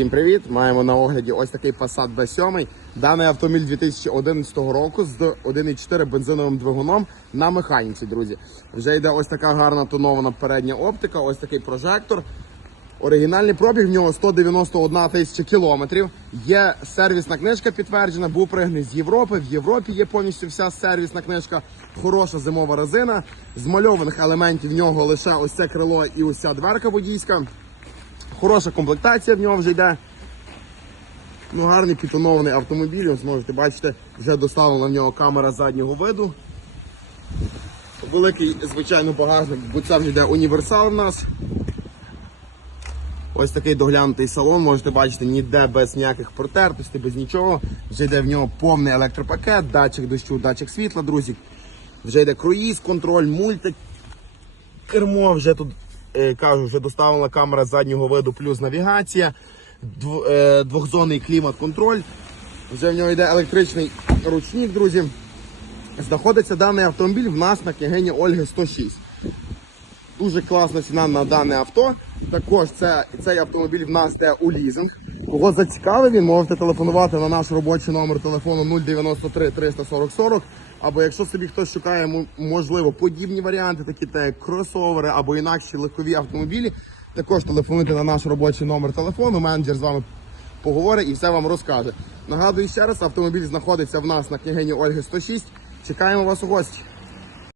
Всім привіт! Маємо на огляді ось такий Passat B7. Даний автомобіль 2011 року з 1.4 бензиновим двигуном на механіці, друзі. Вже йде ось така гарна тонована передня оптика, ось такий прожектор. Оригінальний пробіг в нього 191 тисяча кілометрів. Є сервісна книжка підтверджена, був пригнаний з Європи. В Європі є повністю вся сервісна книжка, хороша зимова резина. Змальованих елементів в нього лише ось це крило і ось ця дверка водійська. Хороша комплектація в нього вже йде. Ну, гарний підтонований автомобіль, ось можете бачити, вже доставлена в нього камера заднього виду. Великий, звичайно, багажник, бо це вже йде універсал в нас. Ось такий доглянутий салон, можете бачити, ніде без ніяких протертостей, без нічого. Вже йде в нього повний електропакет, датчик дощу, датчик світла, друзі. Вже йде круїз, контроль, мультик, кермо вже тут кажу, вже доставлена камера заднього виду, плюс навігація, е, двохзонний клімат-контроль. Вже в нього йде електричний ручник, друзі. Знаходиться даний автомобіль в нас на княгині Ольги 106. Дуже класна ціна на дане авто. Також це, цей автомобіль в нас йде у лізинг. Кого зацікавив, він можете телефонувати на наш робочий номер телефону 093 340 40. Або якщо собі хтось шукає можливо подібні варіанти, такі та як кросовери або інакші легкові автомобілі, також телефонуйте на наш робочий номер телефону. Менеджер з вами поговорить і все вам розкаже. Нагадую ще раз, автомобіль знаходиться в нас на княгині Ольги 106. Чекаємо вас у гості.